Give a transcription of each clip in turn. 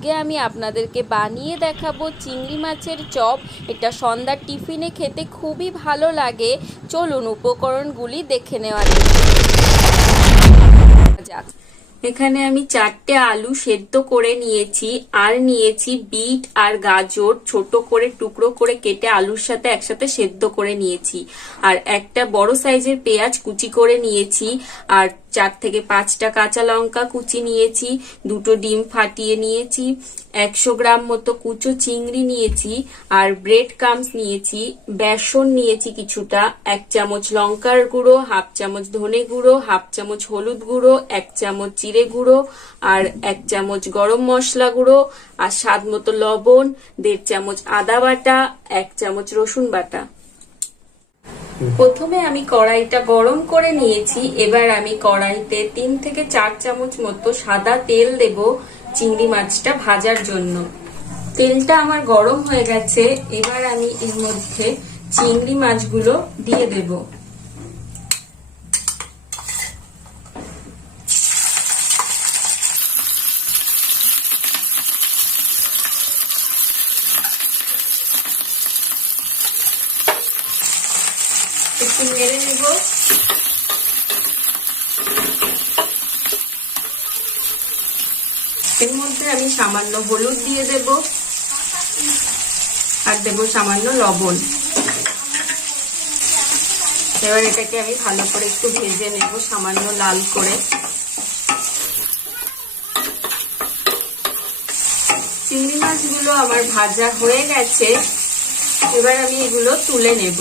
আজকে আমি আপনাদেরকে বানিয়ে দেখাবো চিংড়ি মাছের চপ। এটা সন্ধ্যার টিফিনে খেতে খুবই ভালো লাগে। চলুন উপকরণগুলি দেখে নেওয়া যাক। এখানে আমি 4টে আলু সেদ্ধ করে নিয়েছি, আর নিয়েছি বিট আর গাজর ছোট করে টুকরো করে কেটে আলুর সাথে একসাথে সেদ্ধ করে নিয়েছি, আর একটা বড় সাইজের পেঁয়াজ কুচি করে নিয়েছি, আর 4 থেকে 5টা কাঁচা লঙ্কা কুচি নিয়েছি, 2টো ডিম ফাটিয়ে নিয়েছি, 100 গ্রাম মতো কুচো চিংড়ি নিয়েছি, আর ব্রেড ক্রাম্বস নিয়েছি, বেসন নিয়েছি কিছুটা, 1 চামচ লঙ্কার গুঁড়ো, 1/2 চামচ ধনে গুঁড়ো, 1/2 চামচ হলুদ গুঁড়ো, 1 চামচ জিরে গুঁড়ো, আর 1 চামচ গরম মশলা গুঁড়ো, আর স্বাদ মতো লবণ, 1.5 চামচ আদা বাটা, 1 চামচ রসুন বাটা। প্রথমে আমি কড়াইটা গরম করে নিয়েছি। এবার আমি কড়াইতে 3 থেকে 4 চামচ মতো সাদা তেল দেব চিংড়ি মাছটা ভাজার জন্য। তেলটা আমার গরম হয়ে গেছে। এবার আমি এর মধ্যে চিংড়ি মাছগুলো দিয়ে দেব। একটু নেড়ে নেব। এর মধ্যে আমি সামান্য হলুদ দিয়ে দেব, আর দেব সামান্য লবণ। এবার এটাকে আমি ভালো করে একটু ভেজে নেব, সামান্য লাল করে। চিংড়ি মাছগুলো আমার ভাজা হয়ে গেছে। এবার আমি এগুলো তুলে নেব।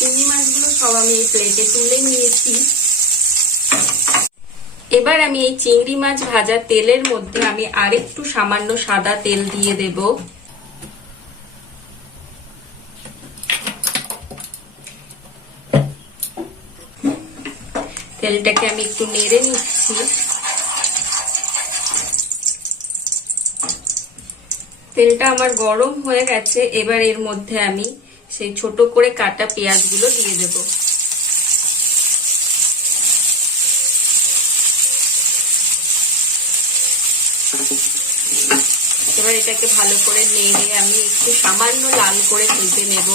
চিংড়ি মাছগুলো সব আমি এই প্লেটে তুলে নিয়েছি। এবার আমি এই চিংড়ি মাছ ভাজা তেলের মধ্যে আমি আরেকটু সামান্য সাদা তেল দিয়ে দেব। তেলটাকে আমি একটু নেড়ে নিচ্ছি। তেলটা আমার গরম হয়ে গেছে। এবার এর মধ্যে আমি সেই ছোট করে কাটা পেঁয়াজগুলো দিয়ে দেব। এবার এটাকে ভালো করে নেড়ে আমি একটু সামান্য লাল করে ভেজে নেব।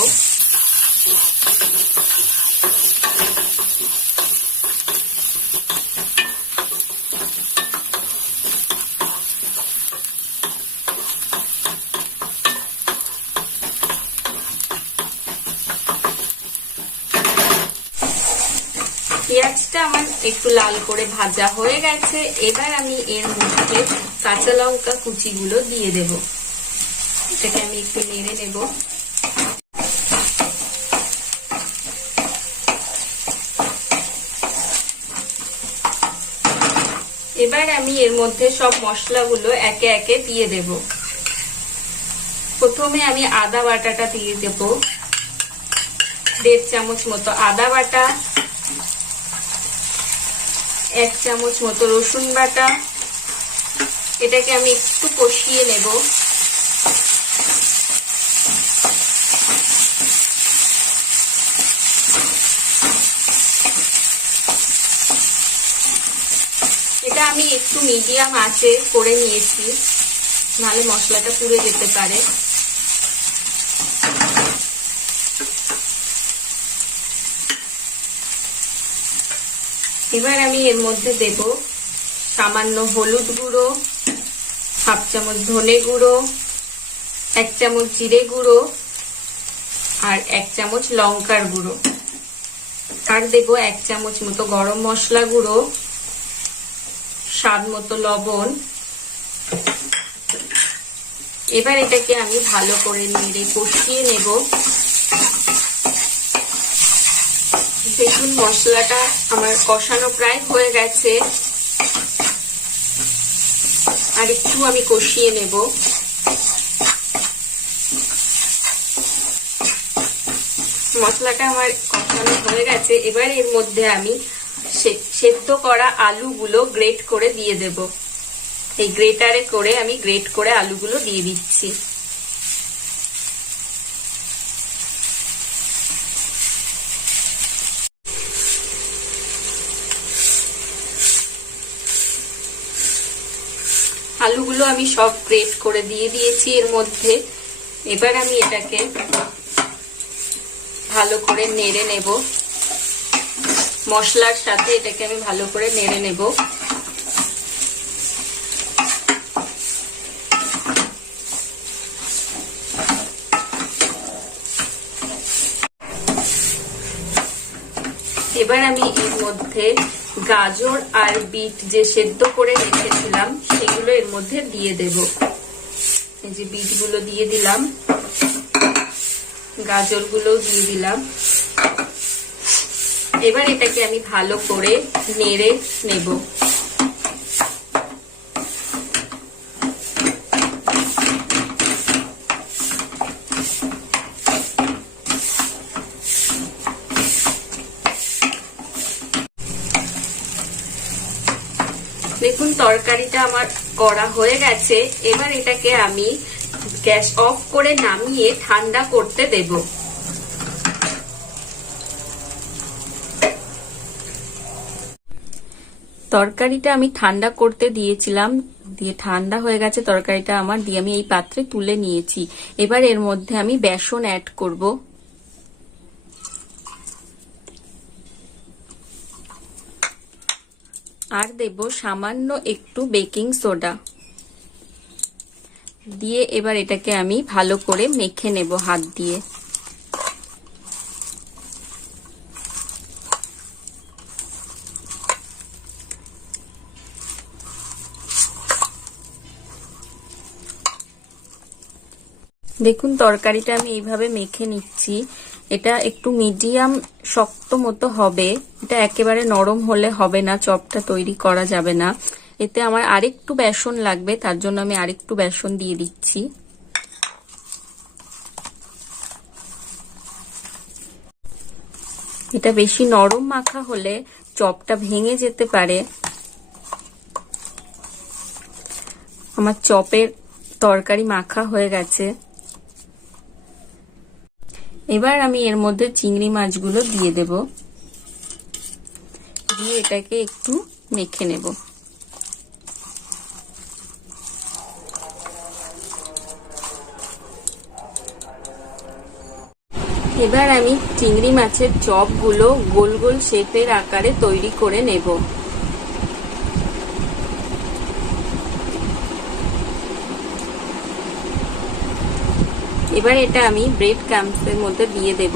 পেঁয়াজটা আমার একটু লাল করে ভাজা হয়ে গেছে। এবার আমি এর মধ্যে কাঁচা লঙ্কা কুচিগুলো দিয়ে দেব। এটাকে আমি একটু নেড়ে নেব। এবার আমি এর মধ্যে সব মশলাগুলো একে একে দিয়ে দেব। প্রথমে আমি আদা বাটাটা দিয়ে দেব, 1.5 চামচ মতো আদা বাটা, 1 চামচ মতো রসুন বাটা। এটাকে আমি একটু কষিয়ে নেব। এটা আমি একটু মিডিয়াম আঁচে করে নিয়েছি, নাহলে মশলাটা পুড়ে যেতে পারে। এবার আমি এর মধ্যে দেব সামান্য হলুদ গুঁড়ো, 1/2 চামচ ধনে গুঁড়ো, 1 চামচ জিরে গুঁড়ো, আর 1 চামচ লঙ্কার গুঁড়ো, আর দেব 1 চামচ মতো গরম মশলা গুঁড়ো, স্বাদ মতো লবণ। এবার এটাকে আমি ভালো করে নেড়ে কষিয়ে নেব। দেখুন মশলাটা আমার কষানো প্রায় হয়ে গেছে। আর একটু আমি কষিয়ে নেব। মশলাটা আমার কষানো হয়ে গেছে। এবার এর মধ্যে আমি সেদ্ধ করা আলুগুলো গ্রেট করে দিয়ে দেব। এই গ্রেটারে করে আমি গ্রেট করে আলুগুলো দিয়ে দিচ্ছি। আলুগুলো আমি সব গ্রেট করে দিয়ে দিয়েছি এর মধ্যে। এবার আমি এটাকে ভালো করে নেড়ে নেব, মশলার সাথে এটাকে আমি ভালো করে নেড়ে নেব। এবার আমি এর মধ্যে গাজর আর বিট যে সেদ্ধ করে রেখেছিলাম সেগুলো এর মধ্যে দিয়ে দেব। এই যে বিটগুলো দিয়ে দিলাম, গাজরগুলো দিয়ে দিলাম। এবার এটাকে আমি ভালো করে নেড়ে নেব। দেখুন তরকারিটা আমার করা হয়ে গেছে। এবার এটাকে আমি গ্যাস অফ করে নামিয়ে ঠান্ডা করতে দেব। তরকারিটা আমি ঠান্ডা করতে দিয়েছিলাম, দিয়ে ঠান্ডা হয়ে গেছে তরকারিটা আমার, দিয়ে আমি এই পাত্রে তুলে নিয়েছি। এবার এর মধ্যে আমি বেসন অ্যাড করব। আর দেব সামান্য একটু বেকিং সোডা দিয়ে এবার এটাকে আমি ভালো করে মেখে নেব হাত দিয়ে। দেখুন তরকারিটা আমি এইভাবে মেখে নিচ্ছি। এটা একটু মিডিয়াম শক্ত মতো হবে, এটা একেবারে নরম হলে হবে না, চপটা তৈরি করা যাবে না। এতে আমার আরেকটু বেসন লাগবে, তার জন্য আমি আরেকটু বেসন দিয়ে দিচ্ছি। এটা বেশি নরম মাখা হলে চপটা ভেঙে যেতে পারে। আমার চপের তরকারি মাখা হয়ে গেছে। এবার আমি এর মধ্যে চিংড়ি মাছগুলো দিয়ে দেব, দিয়ে এটাকে একটু মেখে নেব। এবার আমি চিংড়ি মাছের চপগুলো গোল গোল শেপের আকারে তৈরি করে নেব। এবার এটা আমি ব্রেড ক্রাম্বসের মধ্যে দিয়ে দেব।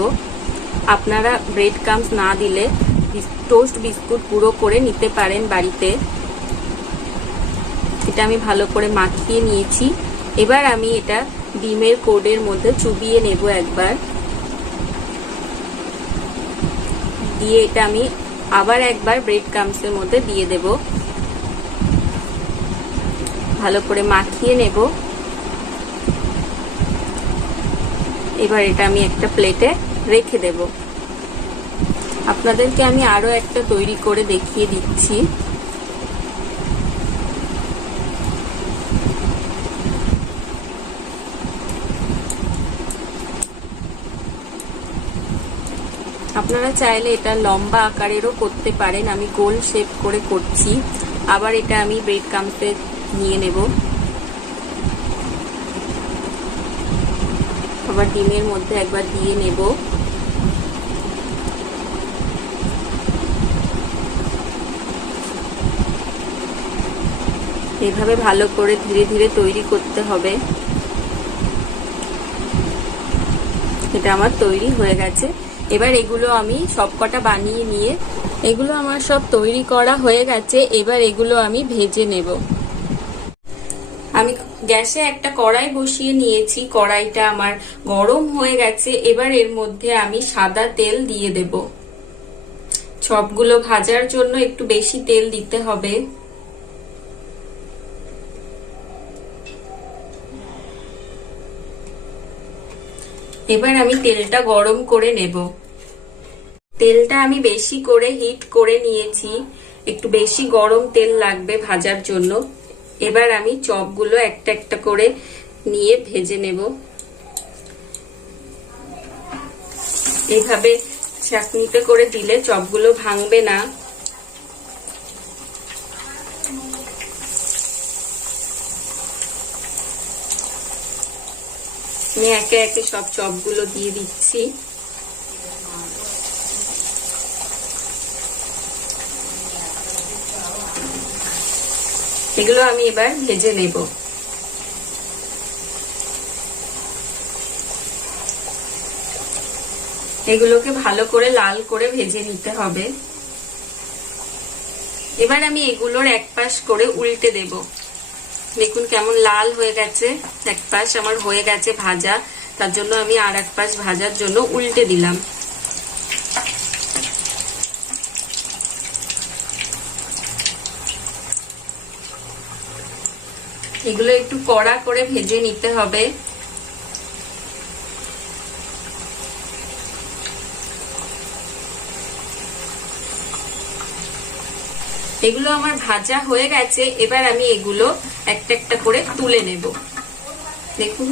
আপনারা ব্রেড ক্রাম্বস না দিলে টোস্ট বিস্কুট গুঁড়ো করে নিতে পারেন বাড়িতে। এটা আমি ভালো করে মাখিয়ে নিয়েছি। এবার আমি এটা ডিমের কোডের মধ্যে চুবিয়ে নেব একবার, দিয়ে এটা আমি আবার একবার ব্রেড ক্রাম্বসের মধ্যে দিয়ে দেব, ভালো করে মাখিয়ে নেব। এবার এটা আমি একটা প্লেটে রেখে দেব। আপনাদেরকে আমি আরো একটা তৈরি করে দেখিয়ে দিচ্ছি। আপনারা চাইলে এটা লম্বা আকারেরও করতে পারেন, আমি গোল শেপ করে করছি। আবার এটা আমি ব্রেড ক্রাম্বসে নিয়ে নেব, আবার ডিমের মধ্যে একবার দিয়ে নেব। এভাবে ভালো করে ধীরে ধীরে তৈরি করতে হবে। এটা আমার তৈরি হয়ে গেছে। এবার এগুলো আমি সবকটা বানিয়ে নিয়ে, এগুলো আমার সব তৈরি করা হয়ে গেছে। এবার এগুলো আমি ভেজে নেব। আমি গ্যাসে একটা কড়াই বসিয়ে নিয়েছি, কড়াইটা আমার গরম হয়ে গেছে। এবার এর মধ্যে আমি সাদা তেল দিয়ে দেব। চপগুলো ভাজার জন্য একটু বেশি তেল দিতে হবে। এবার আমি তেলটা গরম করে নেব। তেলটা আমি বেশি করে হিট করে নিয়েছি, একটু বেশি গরম তেল লাগবে ভাজার জন্য। এবার আমি চপগুলো একটা একটা করে নিয়ে ভেজে নেব। এইভাবে চাকনিতে করে দিলে চপগুলো ভাঙবে না। আমি একে একে সব চপগুলো দিয়ে দিচ্ছি। এগুলো আমি এবার ভেজে নেব। এগুলোকে ভালো করে লাল করে ভেজে নিতে হবে। এবার আমি এগুলোর এক পাশ করে উল্টে দেব। দেখুন কেমন লাল হয়ে গেছে, এক পাশ আমার হয়ে গেছে ভাজা, তার জন্য আমি আর এক পাশ ভাজার জন্য উল্টে দিলাম। এগুলো একটু কড়া করে ভেজে নিতে হবে। এগুলো আমার ভাজা হয়ে গেছে। এবার আমি এগুলো একটা একটা করে তুলে নেব। দেখুন